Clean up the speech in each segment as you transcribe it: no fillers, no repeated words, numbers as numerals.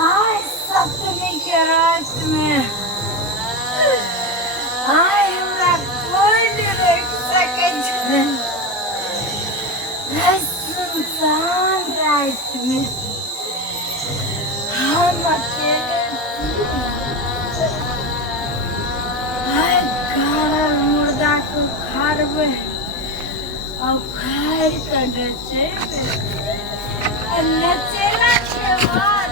सप्तमी के रात में हमरा कोई नहीं देख सके सुनसान रात में हम अकेले घर मुर्दा को खारबे और खार कर नचेबे नचेला के बाद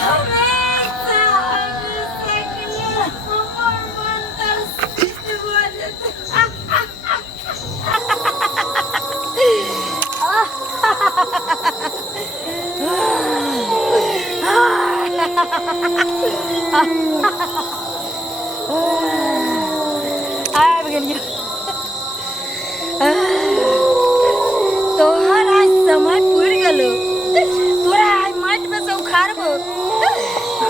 हमेशा हमेशा के लिए हमर मन तरसित हो जाता आब गेलियो तोहर आज समय पूर गेलो तोरा आज माटि में से उखाड़बो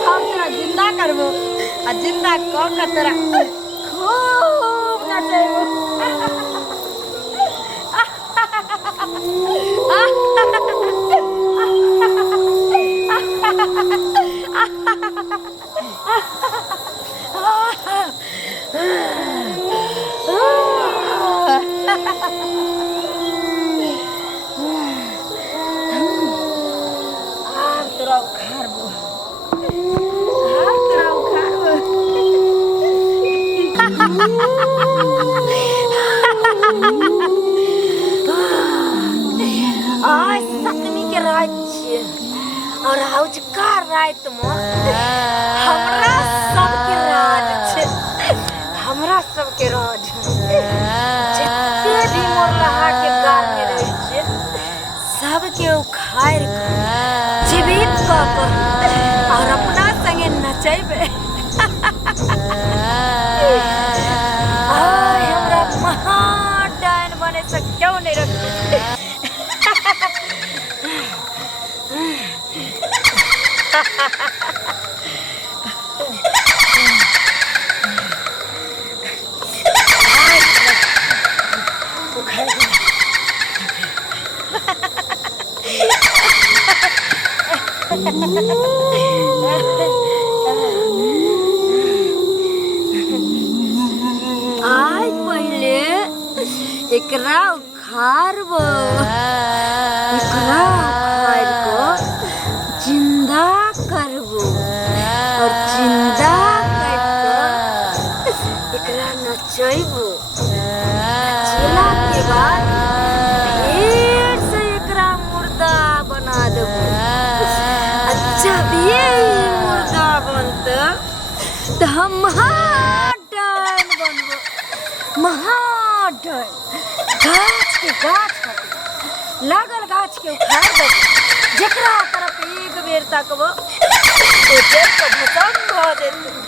हम तोरा जिंदा करबो आ जिंदा कऽ के तोरा खूब नचेबो तोरा उखाड़बो तोरा उखाड़बो आज सप्तमी के रात छियै और अजुका रात में हमरा सबके राज छै हमरा सबके राज जते भी मोर लहा के गाल में रहे छै सबके उखाड़ के जीवित कऽ के और अपना संगे नचेबे हमरा महाडायन बने से क्यों नहीं रखते आज पहले एकरा उखाड़बो एकरा उखाड़ को जिंदा करबो और जिंदा करके एकरा नचेबो नचेला के बाद फिर से एकरा मुर्दा बना देबो जब ये मुर्दा बनता तो हम महाडायन बनबो महाडायन गाछ लागल गाछ के उखाड़ देबो जेकरा तरफ एक बेर तकबो ओ देख के भसम भऽ जेतै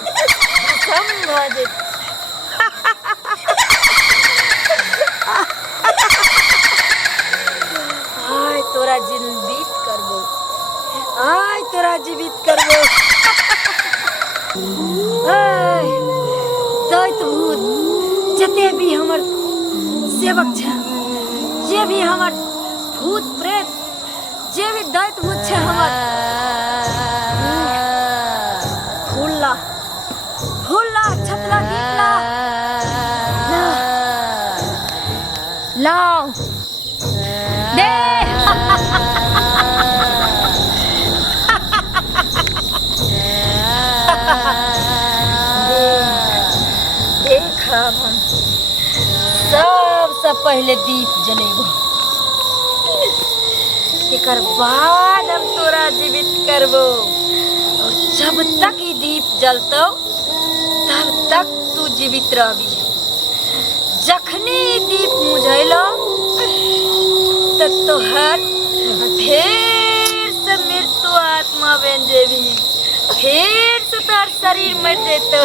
आय तोरा जीवित करबो आय तोरा जीवित करबो दैत भूत जते भी हमर सेवक छै जे भी हमर भूत प्रेत जे भी दैत भूत छै हमर फूलला छतला दीपला लाओ दे देखा हम सबसे पहले दीप जलेबो एकर बाद हम तोरा जीवित करबो और जब तक ई दीप जलतौ तब तक तू जीवित रहबी जखनी दीप मुझैलो तो तोहर फिर से मृत्यु आत्मा बन जेबी फिर से तोहर शरीर मर जेतो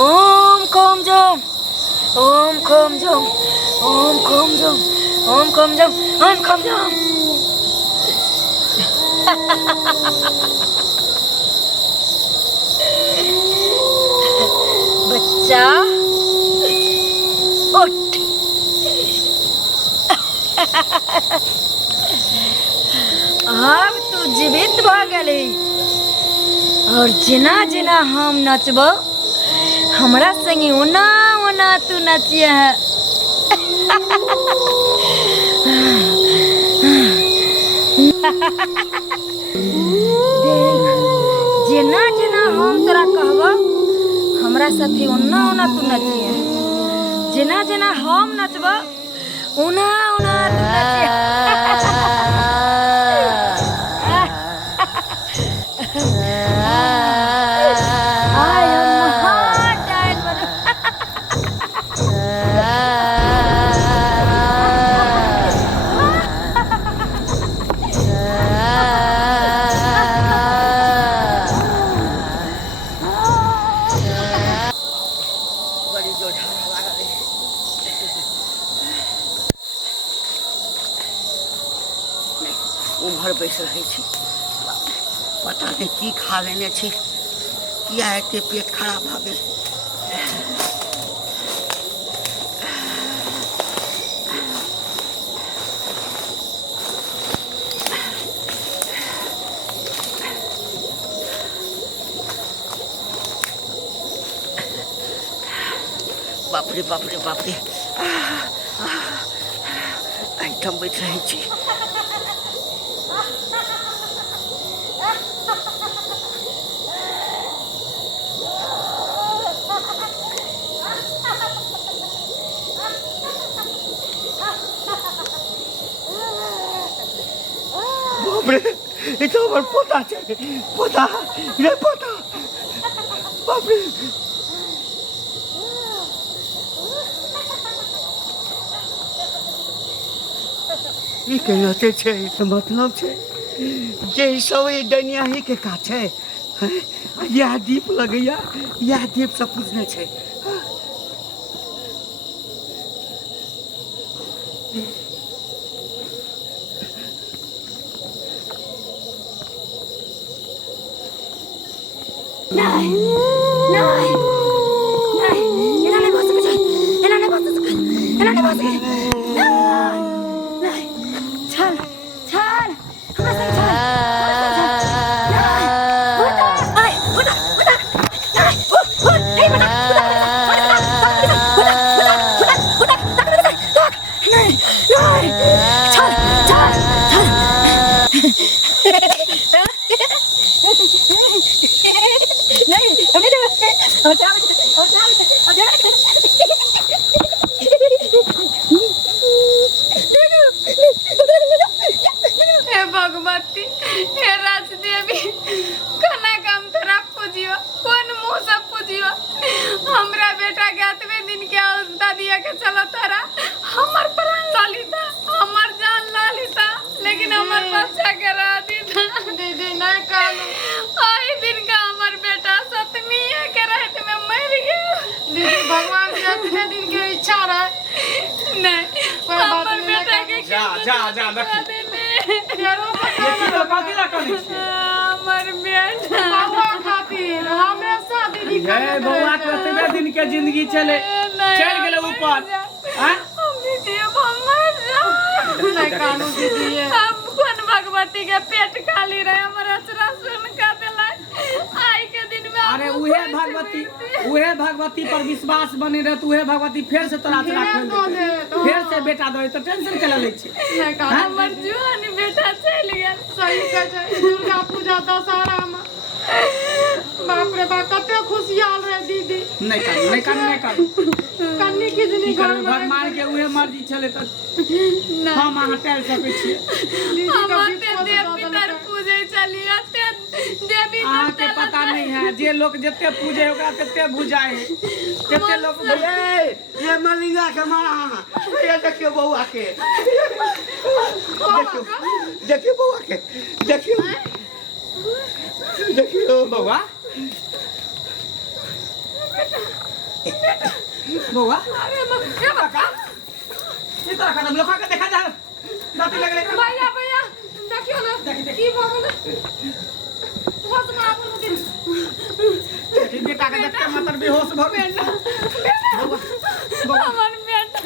ओम खोम जम ओम खोम जम ओम खोम जम ओम खोम जम ओम खोम जम। बच्चा उठ। अब तू जीवित भ गेली और जिना जिना हम नचब हमरा संगे ओना ओना तू नचिया। देख जिना जिना हम तोरा कहब हमरा साथे ओना ओना तू नचिया। जिना जिना हम नचब ओना ओना तू नचिया। उम्हर बैस रहे छी, पता नहीं की खा लेने छी, किया एते पेट खराब भ गेल। बाप रे बाप रे बाप रे, आइटम बैठ रहे छी। ये तो हमार पोता छे, पोता रे पोता, बाप रे। ये कहते छे मतलब छे जे सब ये दुनिया ही के का छे, यह दीप लगैया, यह दीप सब पूछने छे। नहीं नहीं नहीं, इन्होंने बहुत सके, इन्होंने बहुत सके, इन्होंने बहुत सके। नहीं, चल चल, हमारे संग चल, हमारे संग चल। नहीं, उठा, उठा, उठा, नहीं, उठ, नहीं बेटा, नहीं, नहीं, चल, चल, चल। भगवती हे राज देवी कना काम तोरा पूजियो, कौन मुंह से पूजियो। हमरा बेटा के अतवे दिन के अवस्था दिया के चलो तारा, हमर प्राण ललिता, हमर जान ललिता, लेकिन हमर बच्चा के राती था। दीदी नहीं कानू, आई दिन का हमर बेटा सतमी के रात में मर गया। दीदी भगवान के अतवे दिन के इच्छा रहे नहीं, हमर बेटा के जा जा जा देखी हमर बेटा बाबा खातिर हमेशा दीदी हे बउआ के अतबे दिन के जिंदगी चले चल गेले ऊपर। हां दीदी मर जा नहीं कानू दीदी, हम कौन भगवती के पेट खाली रहे, हमरा अचरा सुन का देला। आई के दिन में अरे उहे भगवती पर विश्वास बने रहे, उहे भगवती फेर से तोरा चला खोल दे, फेर से बेटा दे तो टेंशन केला ले छी। नहीं कानू हमर जुआन बेटा चल गेल। सही कहे दुर्गा पूजा दशहरा में बाप रे बाप कते खुशियाल रहे दीदी। नहीं कानू कन्नी खिजनी घर में भगवान के उहे मर्जी चले त हम अहाँ टाल सकै छी। हम देव पितर पूजे चलिए, देवी अहाँ के पता नहीं है, जे लोग जते पूजे ओकरा तते बुझाए, तते लोग ये मलिंगा के माँ, ये देखियो बउआ के, देखियो बउआ के, देखियो बउआ। बउआ काका ये तो रखा लोखा के देखा जा दाती लगले भैया भैया देखियो ना की भ गेलै बहुत बड़ा बोल दिन बेटा के देख के मतलब बेहोश भ गए हमर बेटा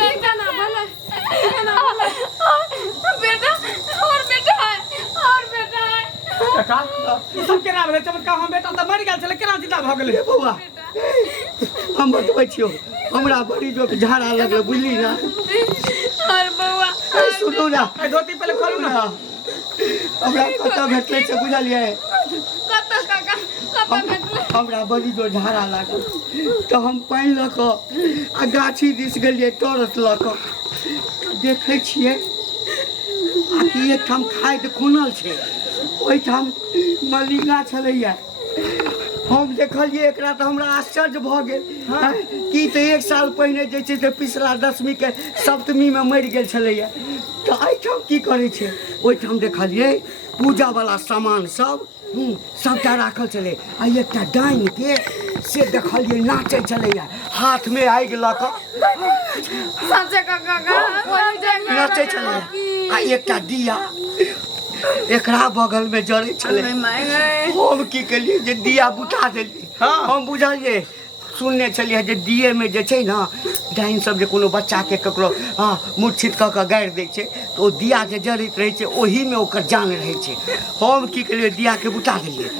देखा ना भला बेटा और बेटा है काका ई सब केना भेलै चमत्कार हम बेटा त मरि गेल छले केना जिंदा भ गेलै बउआ हम बतबै छियो हमरा बड़ी जोक झाड़ा लगल बुझली ना और बउआ सुनू ना ए धोती पहले खोलू ना हमरा कतऽ भेटले छै बुझलियै कत काका कत भेटले हमरा बड़ी जोर झाड़ा लागल तो हम पानि लऽ कऽ आ गाछी दिस गेलियै टॉर्च लऽ कऽ देखै छियै आ कि एकठाम खाइत खुनल छै ओहिठाम मलिंगा छलैया हम देखलियै एकरा तऽ हमरा आश्चर्य भऽ गेल कि तऽ 1 साल पहिने जे छै से पिछला 10वीं के सप्तमीमे मरि गेल छलैया तऽ एहिठाम की करै छै ओहिठाम देखलियै पूजा वाला सामान सब सबटा राखल छलै आ एकटा डाइन के से देखलियै नाचै छलैया हाथ में आगि लऽ कऽ सच्चे काका नाचै छलैया आ एकटा दिया एकरा बगल में जड़ै छलै हम की केलियै जे दिया बुझा देलियै हम बुझलियै सुनने छलियै जे दिये में जे छै ना डाइन सब जे कोनो बच्चा के ककरो मूर्छित कऽ कऽ गाड़ि दै छै तऽ ओ दिया जे जड़ैत रहै छै ओही में ओकर जान रहै छै हम की केलियै दिया के बुझा देलियै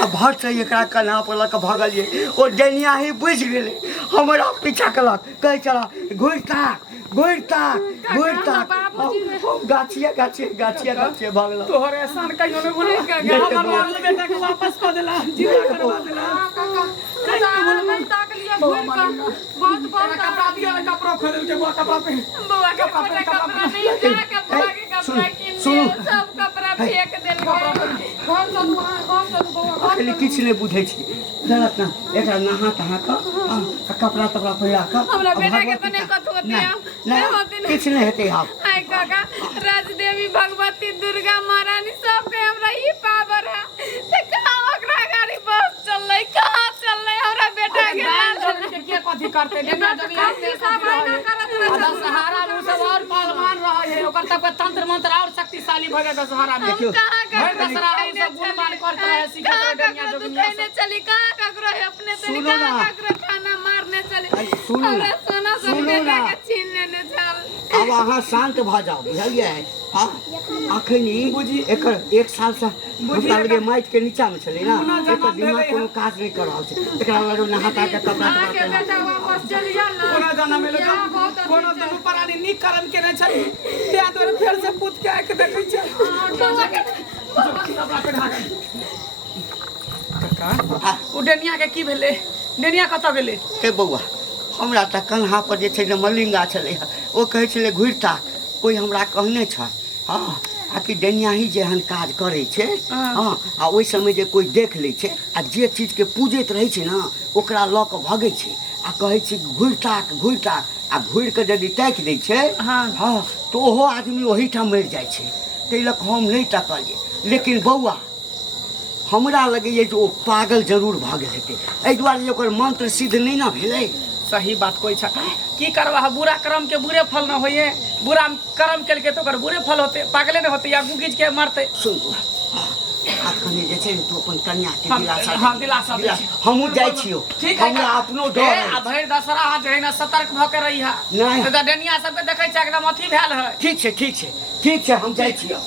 आ भर से एकरा कन्हा पर लऽ कऽ भगलियै ओ डैनिया ही बुझि गेलै हमरा पीछा केलक कहै छला घुरि ताक हम गाछिया भगल तोहर एहसान कहियो नहीं भूले हमर लाल बेटा के वापस क देला जिंदा करवा देला काका मैं ताक लिया घुर का बहुत कपड़ा दिया कपड़ा खोल के कपड़ा पे बुआ के कपड़ा नहीं जा कपड़ा के कपड़ा किन सब कपड़ा फेंक देल घर सब बुआ खाली किछ नहीं बुझै छी गलत ना एकरा नहा तहा कऽ कपड़ा पहिरा कऽ हमरा बेटा के तने कथु होतिया किछ नहीं हेतै आब आई काका राजदेवी भगवती दुर्गा महारानी सब के हमरा ई पावर है ते कहां ओकरा गाड़ी बस चललै कहां चललै हमरा बेटा के कथि करते डेंगा जमी आते सब आधा सहारा में सब और पहलवान रहे है ओकर तब तंत्र मंत्र और शक्तिशाली भगे दशहरा में कहां भर दशहरा में सब गुणगान करते है सीखते डेंगा जमी कहने चली कहां ककरो है अपने तनी कहां ककरो खाना मारने चली हमरा सोना बेटा के छीन लेने चल अब अहाँ शांत भऽ जाओ बुझलियै अखनी बुझी एकर 1 साल से हमरा लगे माइट के नीचा में छलै ना एकर दिमाग कोनो काज नहीं कर रहल छै एकरा लगे नहाता के कपड़ा के बेटा वापस चली जा ना कोना जाना मिले कोनो तनु परानी नी कर्म केने छली ते तोरे फेर से पूत के आके देखै छै कपड़ा पे ढाक काका ओ डेनिया के की भेले डेनिया कतऽ गेले हे बौआ हमरा तऽ कन्हा पर जे छै ने मलिंगा छलै ओ कहै छलै घुरिता कोई हमरा कहने छ आ कि डेनिया ही जे एहन काज करै छै आ ओहि समय जे कोई देख लै छै आ जे चीज के पूजैत रहै छै ना ओकरा लऽ कऽ भगै छै आ कहै छै घुरिताक आ घुरि कऽ यदि ताकि दै छै तऽ ओहो आदमी ओहीठाम मरि जाइ छै ताहि लऽ कऽ हम नहि तकलियै लेकिन बौआ हमरा लगैए जे ओ पागल जरूर भऽ गेल हेतै एहि दुआरे जे ओकर मंत्र सिद्ध नहि ने भेलै सही बात कोई छ की करबा बुरा कर्म के बुरे फल न होइए बुरा कर्म केल के तो ओकर बुरे फल होते पागले न होते या गुगीज के मरते सुन अखने जे छै तू अपन कन्या के दिलासा हमहूँ जाइ छियो ठीक है हमरा अपनो डर आ भरि दशहरा जे है ना सतर्क भ के रही है नहीं तो डेनिया सब के देखै छै एकदम अथी भेल है ठीक छै हम जाइ छियो